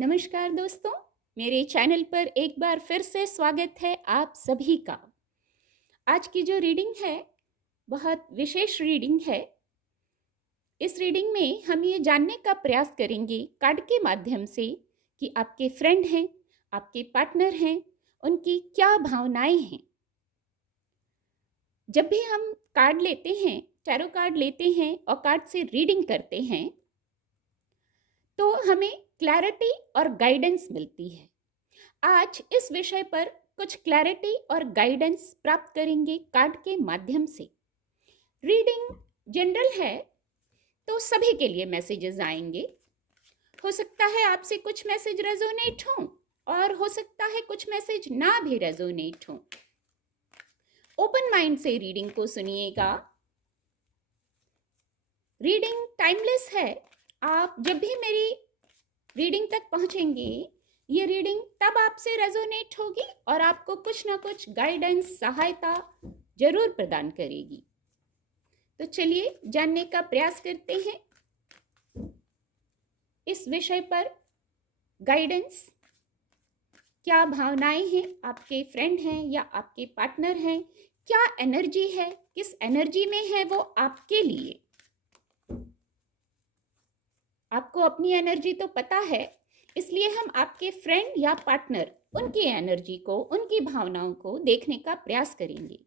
नमस्कार दोस्तों, मेरे चैनल पर एक बार फिर से स्वागत है आप सभी का। आज की जो रीडिंग है बहुत विशेष रीडिंग है। इस रीडिंग में हम ये जानने का प्रयास करेंगे कार्ड के माध्यम से कि आपके फ्रेंड हैं, आपके पार्टनर हैं, उनकी क्या भावनाएं हैं। जब भी हम कार्ड लेते हैं, टैरो कार्ड लेते हैं और कार्ड से रीडिंग करते हैं तो हमें क्लैरिटी और गाइडेंस मिलती है। आज इस विषय पर कुछ क्लैरिटी और गाइडेंस प्राप्त करेंगे कार्ड के माध्यम से। रीडिंग जनरल है तो सभी के लिए मैसेजेस आएंगे। हो सकता है आपसे कुछ मैसेज रेजोनेट हो और हो सकता है कुछ मैसेज ना भी रेजोनेट हो। ओपन माइंड से रीडिंग को सुनिएगा। रीडिंग टाइमलेस है। आप जब भी मेरी रीडिंग तक पहुंचेंगे, ये रीडिंग तब आपसे रेजोनेट होगी और आपको कुछ ना कुछ गाइडेंस, सहायता जरूर प्रदान करेगी। तो चलिए जानने का प्रयास करते हैं इस विषय पर गाइडेंस। क्या भावनाएं हैं, आपके फ्रेंड हैं या आपके पार्टनर हैं, क्या एनर्जी है, किस एनर्जी में है वो आपके लिए। आपको अपनी एनर्जी तो पता है, इसलिए हम आपके फ्रेंड या पार्टनर, उनकी एनर्जी को, उनकी भावनाओं को देखने का प्रयास करेंगे।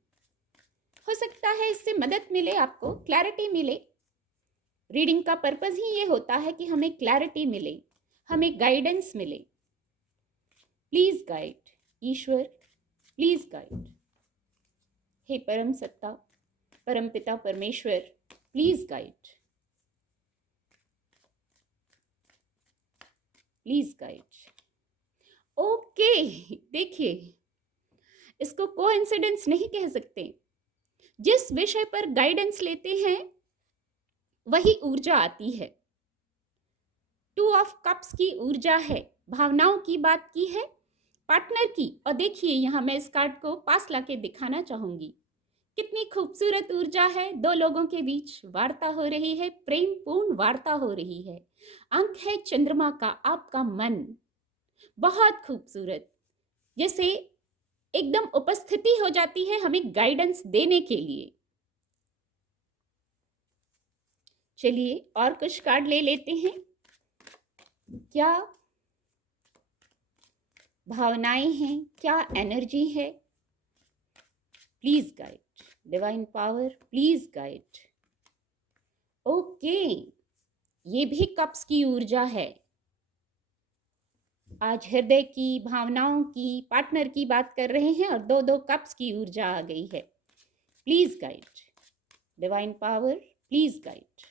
हो सकता है इससे मदद मिले, आपको क्लैरिटी मिले। रीडिंग का पर्पस ही ये होता है कि हमें क्लैरिटी मिले, हमें गाइडेंस मिले। प्लीज गाइड ईश्वर, प्लीज गाइड। हे परम सत्ता, परम पिता परमेश्वर, please guide, please guide. Okay, देखिए, इसको कोइंसिडेंस नहीं कह सकते। जिस विषय पर गाइडेंस लेते हैं वही ऊर्जा आती है। 2 ऑफ कप्स की ऊर्जा है, भावनाओं की बात की है, पार्टनर की। और देखिए यहाँ मैं इस कार्ड को पास लाके दिखाना चाहूंगी। कितनी खूबसूरत ऊर्जा है, दो लोगों के बीच वार्ता हो रही है, प्रेम पूर्ण वार्ता हो रही है। अंक है चंद्रमा का, आपका मन बहुत खूबसूरत, जैसे एकदम उपस्थिति हो जाती है हमें गाइडेंस देने के लिए। चलिए और कुछ कार्ड ले लेते हैं। क्या भावनाएं हैं, क्या एनर्जी है, please guide. Divine power, please guide. Okay, ये भी कप्स की ऊर्जा है। आज हृदय की, भावनाओं की, पार्टनर की बात कर रहे हैं और दो दो कप्स की ऊर्जा आ गई है। Please guide, divine power, please guide.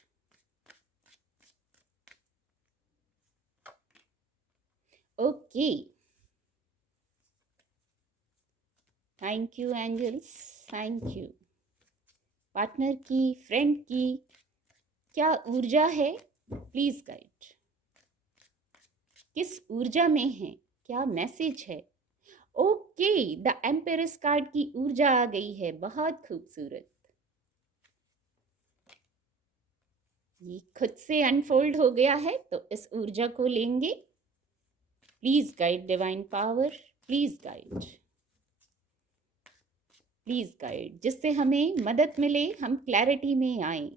Okay, thank you angels, thank you. Partner की, फ्रेंड की क्या ऊर्जा है, प्लीज गाइड। किस ऊर्जा में है, क्या मैसेज है। ओके, द एम्पेरस कार्ड की ऊर्जा आ गई है, बहुत खूबसूरत। ये खुद से अनफोल्ड हो गया है तो इस ऊर्जा को लेंगे। Please guide divine power, please guide, please guide, जिससे हमें मदद मिले, हम क्लैरिटी में आए।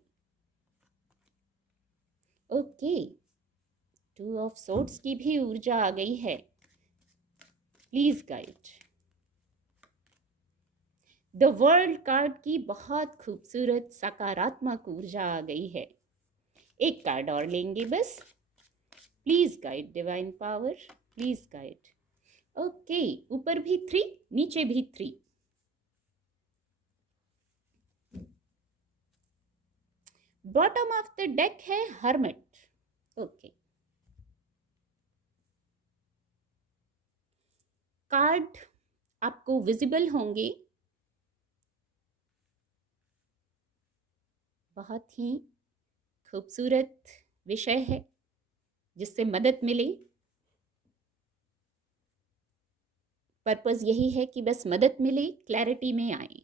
ओके, 2 ऑफ सोर्ड्स की भी ऊर्जा आ गई है, please guide. The world card की बहुत खूबसूरत सकारात्मक ऊर्जा आ गई है। एक कार्ड और लेंगे बस। Please guide divine power, please guide. Okay, ऊपर भी 3, नीचे भी 3। बॉटम ऑफ द डेक है हर्मिट। ओके, कार्ड आपको विजिबल होंगे। बहुत ही खूबसूरत विषय है जिससे मदद मिले। पर्पस यही है कि बस मदद मिले, क्लैरिटी में आए।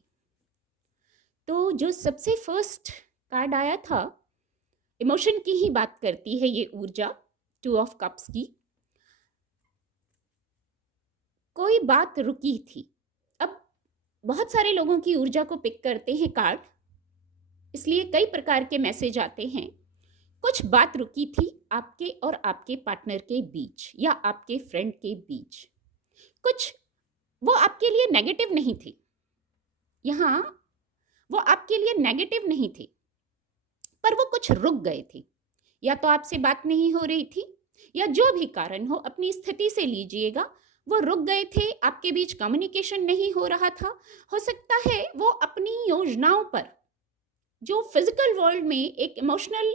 तो जो सबसे फर्स्ट कार्ड आया था, इमोशन की ही बात करती है ये ऊर्जा, 2 ऑफ कप्स की। कोई बात रुकी थी। अब बहुत सारे लोगों की ऊर्जा को पिक करते हैं कार्ड, इसलिए कई प्रकार के मैसेज आते हैं। कुछ बात रुकी थी आपके और आपके पार्टनर के बीच या आपके फ्रेंड के बीच। कुछ वो आपके लिए नेगेटिव नहीं थे, यहाँ वो आपके लिए नेगेटिव नहीं थे, पर वो कुछ रुक गए थे। या तो आपसे बात नहीं हो रही थी, या जो भी कारण हो अपनी स्थिति से लीजिएगा, वो रुक गए थे, आपके बीच कम्युनिकेशन नहीं हो रहा था। हो सकता है वो अपनी योजनाओं पर, जो फिजिकल वर्ल्ड में एक इमोशनल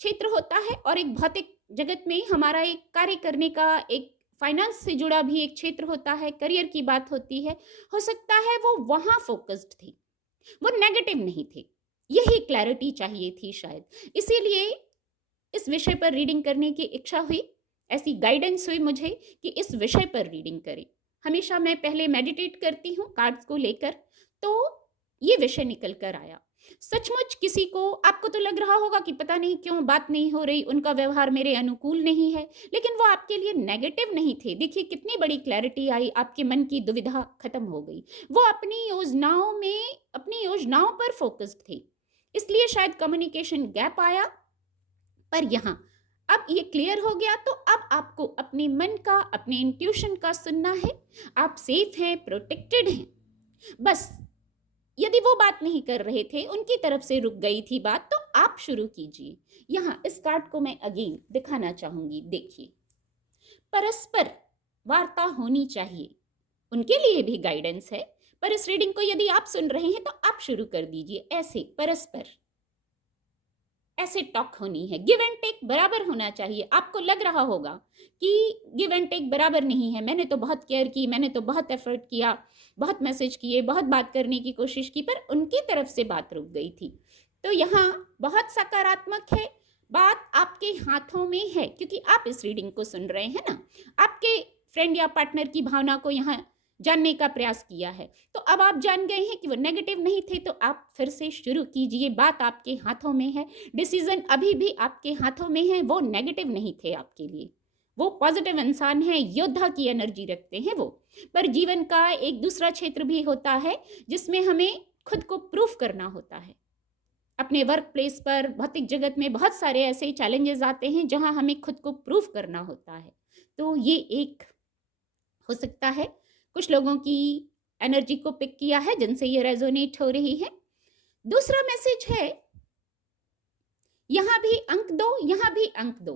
क्षेत्र होता है और एक भौतिक जगत में हमारा एक कार्य करने का, एक फाइनेंस से जुड़ा भी एक क्षेत्र होता है, करियर की बात होती है, हो सकता है वो वहां फोकस्ड थे, वो नेगेटिव नहीं थे। यही क्लैरिटी चाहिए थी शायद, इसीलिए इस विषय पर रीडिंग करने की इच्छा हुई, ऐसी गाइडेंस हुई मुझे कि इस विषय पर रीडिंग करें। हमेशा मैं पहले मेडिटेट करती हूँ कार्ड्स को लेकर, तो ये विषय निकल कर आया। सचमुच किसी को, आपको तो लग रहा होगा कि पता नहीं क्यों बात नहीं हो रही, उनका व्यवहार मेरे अनुकूल नहीं है, लेकिन वो आपके लिए नेगेटिव नहीं थे। देखिए कितनी बड़ी क्लैरिटी आई, आपके मन की दुविधा खत्म हो गई। वो अपनी योजनाओं में, अपनी योजनाओं पर फोकस्ड थे, इसलिए शायद कम्युनिकेशन गैप आया। पर यहाँ अब ये क्लियर हो गया, तो अब आपको अपने मन का, अपने इंट्यूशन का सुनना है। आप सेफ हैं, प्रोटेक्टेड हैं। बस यदि वो बात नहीं कर रहे थे, उनकी तरफ से रुक गई थी बात, तो आप शुरू कीजिए। यहाँ इस कार्ड को मैं अगेन दिखाना चाहूंगी। देखिए, परस्पर वार्ता होनी चाहिए, उनके लिए भी गाइडेंस है। पर इस रीडिंग को यदि आप सुन रहे हैं तो आप शुरू कर दीजिए। ऐसे परस्पर, ऐसे टॉक होनी है, गिव एंड टेक बराबर होना चाहिए। आपको लग रहा होगा कि गिव एंड टेक बराबर नहीं है, मैंने तो बहुत केयर की, मैंने तो बहुत एफर्ट किया, बहुत मैसेज किए, बहुत बात करने की कोशिश की, पर उनकी तरफ से बात रुक गई थी। तो यहाँ बहुत सकारात्मक है, बात आपके हाथों में है, क्योंकि आप इस रीडिंग को सुन रहे हैं ना, आपके फ्रेंड या पार्टनर की भावना को यहाँ जानने का प्रयास किया है। तो अब आप जान गए हैं कि वो नेगेटिव नहीं थे, तो आप फिर से शुरू कीजिए। बात आपके हाथों में है, डिसीजन अभी भी आपके हाथों में है। वो नेगेटिव नहीं थे आपके लिए, वो पॉजिटिव इंसान है, योद्धा की एनर्जी रखते हैं वो। पर जीवन का एक दूसरा क्षेत्र भी होता है जिसमें हमें खुद को प्रूफ करना होता है। अपने वर्क प्लेस पर, भौतिक जगत में बहुत सारे ऐसे चैलेंजेस आते हैं जहां हमें खुद को प्रूफ करना होता है। तो ये एक हो सकता है, कुछ लोगों की एनर्जी को पिक किया है जिनसे ये रेजोनेट हो रही है। दूसरा मैसेज है, यहां भी अंक दो, यहां भी अंक दो।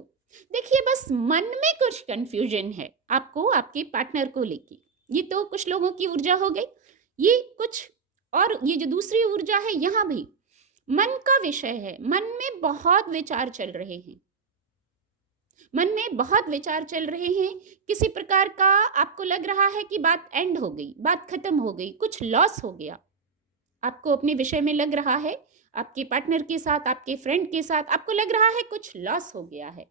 देखिए, बस मन में कुछ कंफ्यूजन है आपको आपके पार्टनर को लेके। ये तो कुछ लोगों की ऊर्जा हो गई, ये कुछ और, ये जो दूसरी ऊर्जा है यहां भी मन का विषय है। मन में बहुत विचार चल रहे हैं, मन में बहुत विचार चल रहे हैं। किसी प्रकार का आपको लग रहा है कि बात एंड हो गई, बात खत्म हो गई, कुछ लॉस हो गया। आपको अपने विषय में लग रहा है, आपके पार्टनर के साथ, आपके फ्रेंड के साथ आपको लग रहा है कुछ लॉस हो गया है,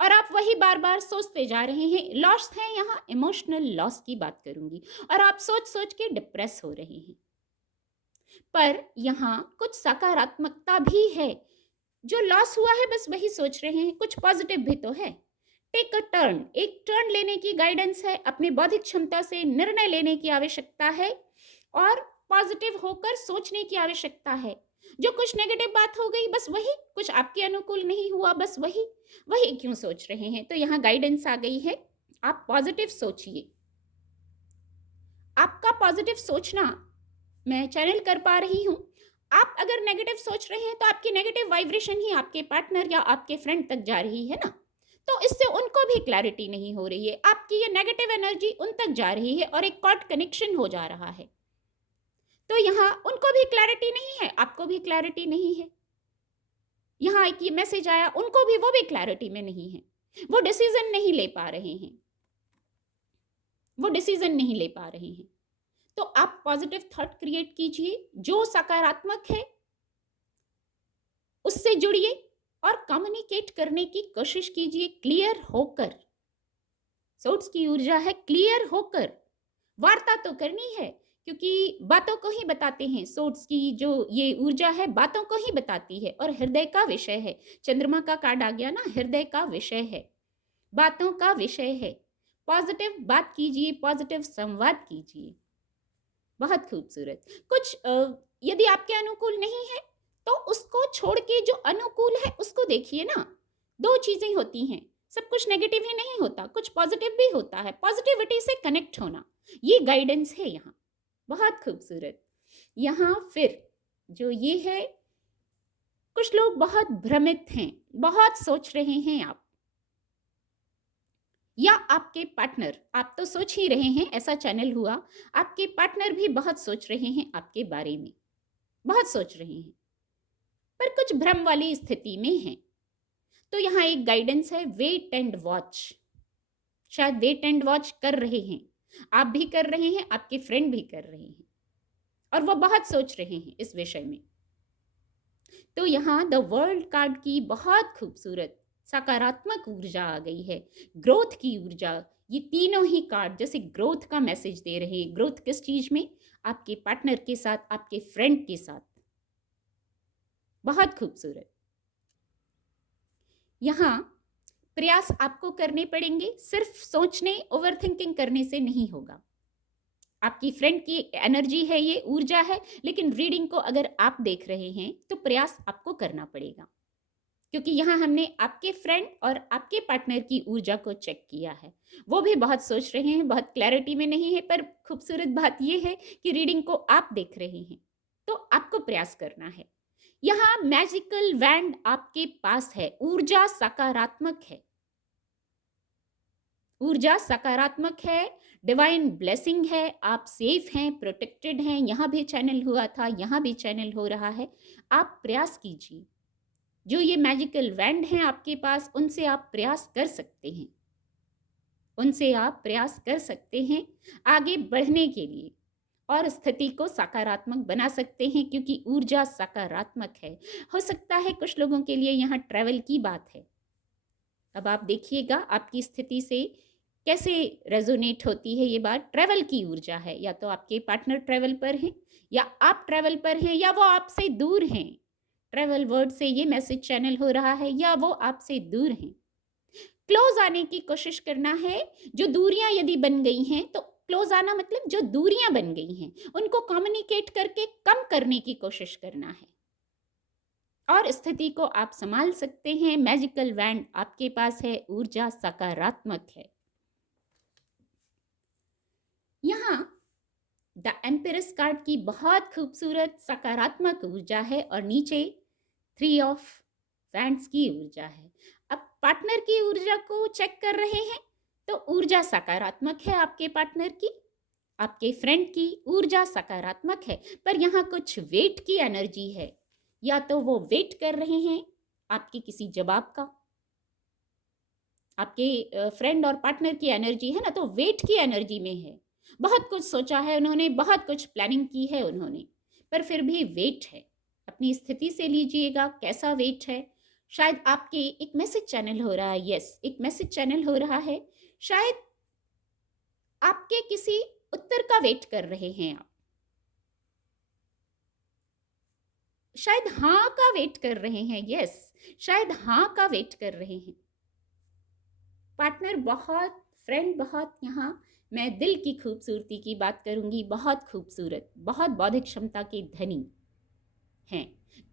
और आप वही बार बार सोचते जा रहे हैं। लॉस है, यहाँ इमोशनल लॉस की बात करूंगी, और आप सोच सोच के डिप्रेस हो रहे हैं। पर यहाँ कुछ सकारात्मकता भी है। जो लॉस हुआ है बस वही सोच रहे हैं, कुछ पॉजिटिव भी तो है। टेक अ टर्न, एक टर्न लेने की गाइडेंस है। अपने बौद्धिक क्षमता से निर्णय लेने की आवश्यकता है, और पॉजिटिव होकर सोचने की आवश्यकता है। जो कुछ नेगेटिव बात हो गई, बस वही, कुछ आपके अनुकूल नहीं हुआ, बस वही वही क्यों सोच रहे हैं। तो यहाँ गाइडेंस आ गई है, आप पॉजिटिव सोचिए। आपका पॉजिटिव सोचना मैं चैनल कर पा रही हूँ। आप अगर नेगेटिव सोच रहे हैं तो आपकी नेगेटिव वाइब्रेशन ही आपके पार्टनर या आपके फ्रेंड तक जा रही है ना, तो इससे उनको भी क्लैरिटी नहीं हो रही है। आपकी ये नेगेटिव एनर्जी उन तक जा रही है और एक कॉर्ड कनेक्शन हो जा रहा है। तो यहाँ उनको भी क्लैरिटी नहीं है, आपको भी क्लैरिटी नहीं है। यहाँ एक ये मैसेज आया, उनको भी, वो भी क्लैरिटी में नहीं है, वो डिसीजन नहीं ले पा रहे हैं, वो डिसीजन नहीं ले पा रहे हैं। तो आप पॉजिटिव थॉट क्रिएट कीजिए, जो सकारात्मक है उससे जुड़िए और कम्युनिकेट करने की कोशिश कीजिए क्लियर होकर। सोर्स की ऊर्जा है क्लियर होकर, वार्ता तो करनी है, क्योंकि बातों को ही बताते हैं। सोर्स की जो ये ऊर्जा है बातों को ही बताती है, और हृदय का विषय है। चंद्रमा का कार्ड आ गया ना, हृदय का विषय है। बातों का विषय है। पॉजिटिव बात कीजिए, पॉजिटिव संवाद कीजिए। बहुत खूबसूरत। कुछ यदि आपके अनुकूल नहीं है तो उसको छोड़ के जो अनुकूल है उसको देखिए ना। दो चीजें होती हैं, सब कुछ नेगेटिव ही नहीं होता, कुछ पॉजिटिव भी होता है। पॉजिटिविटी से कनेक्ट होना, ये गाइडेंस है यहाँ। बहुत खूबसूरत। यहाँ फिर जो ये है, कुछ लोग बहुत भ्रमित हैं, बहुत सोच रहे हैं आप, या आपके पार्टनर, आप तो सोच ही रहे हैं, ऐसा चैनल हुआ, आपके पार्टनर भी बहुत सोच रहे हैं आपके बारे में, बहुत सोच रहे हैं, पर कुछ भ्रम वाली स्थिति में हैं। तो यहाँ एक गाइडेंस है, वेट एंड वॉच। शायद वेट एंड वॉच कर रहे हैं, आप भी कर रहे हैं, आपके फ्रेंड भी कर रहे हैं, और वो बहुत सोच रहे हैं इस विषय में। तो यहाँ द वर्ल्ड कार्ड की बहुत खूबसूरत सकारात्मक ऊर्जा आ गई है, ग्रोथ की ऊर्जा। ये तीनों ही कार्ड जैसे ग्रोथ का मैसेज दे रहे हैं। ग्रोथ किस चीज में? आपके पार्टनर के साथ, आपके फ्रेंड के साथ। बहुत खूबसूरत। यहाँ प्रयास आपको करने पड़ेंगे, सिर्फ सोचने, ओवरथिंकिंग करने से नहीं होगा। आपकी फ्रेंड की एनर्जी है, ये ऊर्जा है, लेकिन रीडिंग को अगर आप देख रहे हैं तो प्रयास आपको करना पड़ेगा, क्योंकि यहाँ हमने आपके फ्रेंड और आपके पार्टनर की ऊर्जा को चेक किया है। वो भी बहुत सोच रहे हैं, बहुत क्लैरिटी में नहीं है, पर खूबसूरत बात यह है कि रीडिंग को आप देख रहे हैं तो आपको प्रयास करना है। यहाँ मैजिकल वैंड आपके पास है, ऊर्जा सकारात्मक है, ऊर्जा सकारात्मक है, डिवाइन ब्लेसिंग है, आप सेफ हैं, प्रोटेक्टेड हैं। यहाँ भी चैनल हुआ था, यहाँ भी चैनल हो रहा है। आप प्रयास कीजिए, जो ये मैजिकल वैंड हैं आपके पास, उनसे आप प्रयास कर सकते हैं, उनसे आप प्रयास कर सकते हैं आगे बढ़ने के लिए, और स्थिति को सकारात्मक बना सकते हैं, क्योंकि ऊर्जा सकारात्मक है। हो सकता है कुछ लोगों के लिए यहाँ ट्रैवल की बात है। अब आप देखिएगा आपकी स्थिति से कैसे रेजोनेट होती है ये बात। ट्रैवल की ऊर्जा है, या तो आपके पार्टनर ट्रैवल पर हैं, या आप ट्रैवल पर हैं, या वो आपसे दूर हैं। ट्रैवल वर्ड से ये मैसेज चैनल हो रहा है, या वो आपसे दूर हैं। क्लोज आने की कोशिश करना है। जो दूरियां यदि बन गई हैं, तो क्लोज आना मतलब जो दूरियां बन गई हैं उनको कम्युनिकेट करके कम करने की कोशिश करना है, और स्थिति को आप संभाल सकते हैं। मैजिकल वैंड आपके पास है, ऊर्जा सकारात्मक है। यहाँ द एम्पिरस कार्ड की बहुत खूबसूरत सकारात्मक ऊर्जा है, और नीचे 3 ऑफ वैंड्स की ऊर्जा है। अब पार्टनर की ऊर्जा को चेक कर रहे हैं तो ऊर्जा सकारात्मक है आपके पार्टनर की, आपके फ्रेंड की ऊर्जा सकारात्मक है, पर यहाँ कुछ वेट की एनर्जी है। या तो वो वेट कर रहे हैं आपके किसी जवाब का, आपके फ्रेंड और पार्टनर की एनर्जी है ना, तो वेट की एनर्जी में है। बहुत कुछ सोचा है उन्होंने, बहुत कुछ प्लानिंग की है उन्होंने, पर फिर भी वेट है। अपनी स्थिति से लीजिएगा कैसा वेट है। शायद आपके एक मैसेज चैनल हो रहा है, यस, एक मैसेज चैनल हो रहा है। शायद आपके किसी उत्तर का वेट कर रहे हैं आप, शायद हाँ का वेट कर रहे हैं, यस, शायद हाँ का वेट कर रहे हैं। पार्टनर बहुत, फ्रेंड बहुत, यहाँ मैं दिल की खूबसूरती की बात करूंगी, बहुत खूबसूरत, बहुत बौद्धिक क्षमता के धनी हैं,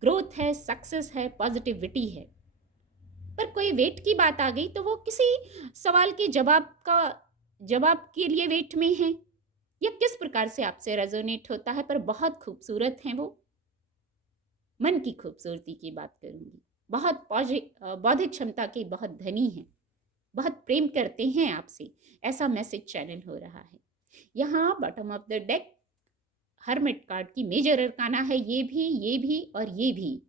ग्रोथ है, सक्सेस है, पॉजिटिविटी है। पर कोई वेट की बात आ गई तो वो किसी सवाल के जवाब के लिए वेट में है, या किस प्रकार से आपसे रेजोनेट होता है, पर बहुत खूबसूरत हैं वो। मन की खूबसूरती की बात करूंगी, बहुत बौद्धिक क्षमता के बहुत धनी हैं, बहुत प्रेम करते हैं आपसे, ऐसा मैसेज चैनल हो रहा है। यहाँ bottom of the deck hermit card की मेजर अरकाना है, ये भी और ये भी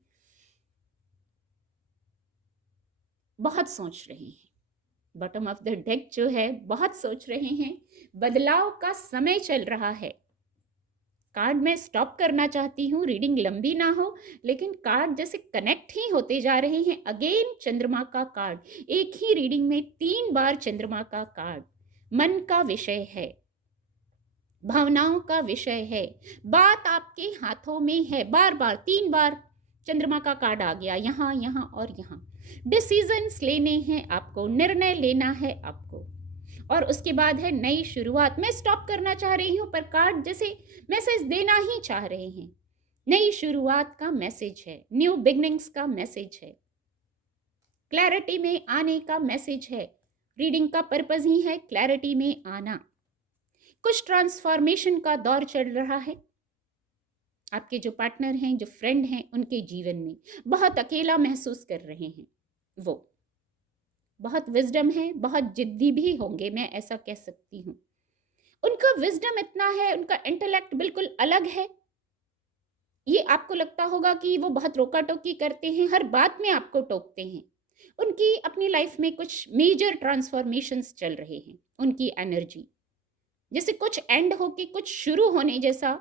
बहुत सोच रहे हैं। बॉटम ऑफ द डेक जो है बहुत सोच रहे हैं, बदलाव का समय चल रहा है। कार्ड में स्टॉप करना चाहती हूँ, रीडिंग लंबी ना हो, लेकिन कार्ड जैसे कनेक्ट ही होते जा रहे हैं। अगेन चंद्रमा का कार्ड, एक ही रीडिंग में 3 बार चंद्रमा का कार्ड। मन का विषय है, भावनाओं का विषय है, बात आपके हाथों में है। बार बार 3 बार चंद्रमा का कार्ड आ गया, यहाँ, यहाँ और यहाँ। डिसीजंस लेने हैं आपको, निर्णय लेना है आपको, और उसके बाद है नई शुरुआत। मैं स्टॉप करना चाह रही हूँ, पर कार्ड जैसे मैसेज देना ही चाह रहे हैं। नई शुरुआत का मैसेज है, न्यू बिगनिंग्स का मैसेज है, क्लैरिटी में आने का मैसेज है। रीडिंग का पर्पस ही है क्लैरिटी में आना। कुछ ट्रांसफॉर्मेशन का दौर चल रहा है। आपके जो पार्टनर हैं, जो फ्रेंड हैं, उनके जीवन में बहुत अकेला महसूस कर रहे हैं। वो बहुत विजडम है, बहुत जिद्दी भी होंगे, मैं ऐसा कह सकती हूँ। उनका विजडम इतना है, उनका इंटेलेक्ट बिल्कुल अलग है। ये आपको लगता होगा कि वो बहुत रोका टोकी करते हैं, हर बात में आपको टोकते हैं। उनकी अपनी लाइफ में कुछ मेजर ट्रांसफॉर्मेशंस चल रहे हैं। उनकी एनर्जी जैसे कुछ एंड होके कुछ शुरू होने जैसा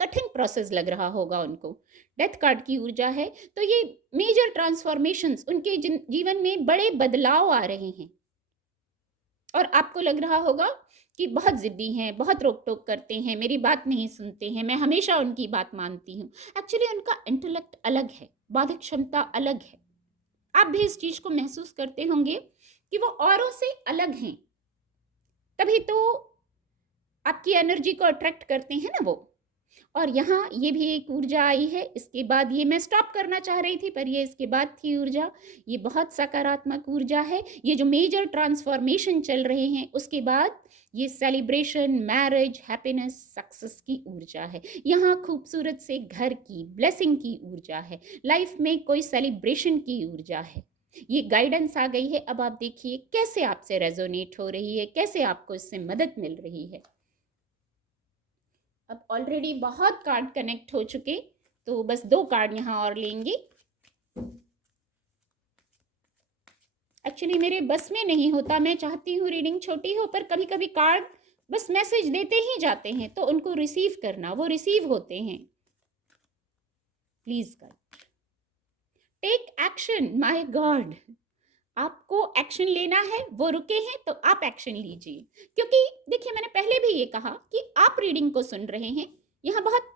कठिन प्रोसेस लग रहा होगा उनको। डेथ कार्ड की ऊर्जा है, तो ये मेजर ट्रांसफॉर्मेशंस, उनके जीवन में बड़े बदलाव आ रहे हैं। और आपको लग रहा होगा कि बहुत जिद्दी हैं, बहुत रोक टोक करते हैं, मेरी बात नहीं सुनते हैं, मैं हमेशा उनकी बात मानती हूँ। एक्चुअली उनका इंटेलेक्ट अलग है, बौद्धिक क्षमता अलग है। आप भी इस चीज को महसूस करते होंगे कि वो औरों से अलग हैं, तभी तो आपकी एनर्जी को अट्रैक्ट करते हैं ना वो। और यहाँ ये भी एक ऊर्जा आई है। इसके बाद ये मैं स्टॉप करना चाह रही थी, पर ये इसके बाद थी ऊर्जा। ये बहुत सकारात्मक ऊर्जा है। ये जो मेजर ट्रांसफॉर्मेशन चल रहे हैं, उसके बाद ये सेलिब्रेशन, मैरिज, हैप्पीनेस, सक्सेस की ऊर्जा है। यहाँ खूबसूरत से घर की ब्लेसिंग की ऊर्जा है, लाइफ में कोई सेलिब्रेशन की ऊर्जा है। ये गाइडेंस आ गई है। अब आप देखिए कैसे आपसे रेजोनेट हो रही है, कैसे आपको इससे मदद मिल रही है। अब ऑलरेडी बहुत कार्ड कनेक्ट हो चुके, तो बस 2 कार्ड यहाँ और लेंगे। एक्चुअली मेरे बस में नहीं होता, मैं चाहती हूँ रीडिंग छोटी हो, पर कभी कभी कार्ड बस मैसेज देते ही जाते हैं, तो उनको रिसीव करना, वो रिसीव होते हैं। Please card, take action. My god, आपको एक्शन लेना है, वो रुके हैं तो आप एक्शन लीजिए। क्योंकि देखिए, मैंने पहले भी ये कहा कि आप रीडिंग को सुन रहे हैं। यहाँ बहुत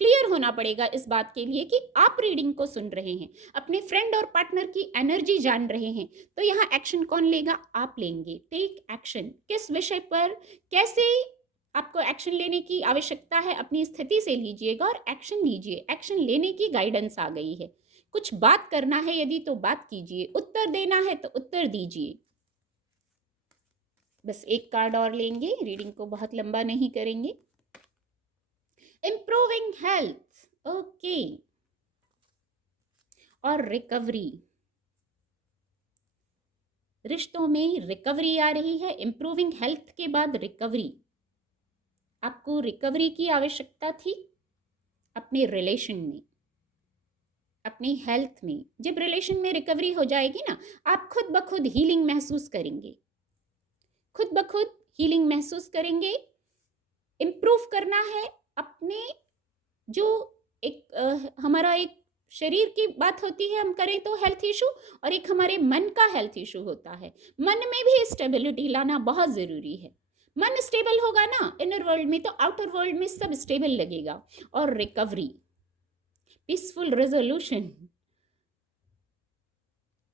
क्लियर होना पड़ेगा इस बात के लिए कि आप रीडिंग को सुन रहे हैं, अपने फ्रेंड और पार्टनर की एनर्जी जान रहे हैं। तो यहाँ एक्शन कौन लेगा? आप लेंगे। Take action. किस विषय पर, कैसे आपको एक्शन लेने की आवश्यकता है, अपनी स्थिति से लीजिएगा और एक्शन लीजिए। एक्शन लेने की गाइडेंस आ गई है। कुछ बात करना है यदि, तो बात कीजिए। उत्तर देना है तो उत्तर दीजिए। बस 1 कार्ड और लेंगे, रीडिंग को बहुत लंबा नहीं करेंगे। इंप्रूविंग हेल्थ, ओके, और रिकवरी। रिश्तों में रिकवरी आ रही है। इंप्रूविंग हेल्थ के बाद रिकवरी। आपको रिकवरी की आवश्यकता थी अपने रिलेशन में, अपनी हेल्थ में। जब रिलेशन में रिकवरी हो जाएगी ना, आप खुद ब खुद हीलिंग महसूस करेंगे, खुद ब खुद हीलिंग महसूस करेंगे। इम्प्रूव करना है अपने, जो एक हमारा एक शरीर की बात होती है, हम करें तो हेल्थ इशू, और एक हमारे मन का हेल्थ इशू होता है। मन में भी स्टेबिलिटी लाना बहुत ज़रूरी है। मन स्टेबल होगा ना इनर वर्ल्ड में, तो आउटर वर्ल्ड में सब स्टेबल लगेगा। और रिकवरी, पीसफुल रेजोल्यूशन,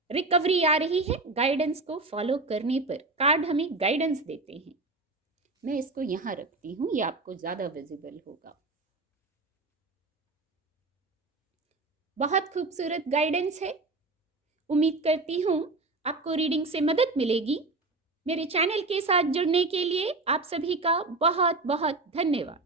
रिकवरी आ रही है। गाइडेंस को फॉलो करने पर कार्ड हमें गाइडेंस देते हैं। मैं इसको यहां रखती हूं, ये आपको ज्यादा विजिबल होगा। बहुत खूबसूरत गाइडेंस है। उम्मीद करती हूं आपको रीडिंग से मदद मिलेगी। मेरे चैनल के साथ जुड़ने के लिए आप सभी का बहुत बहुत धन्यवाद।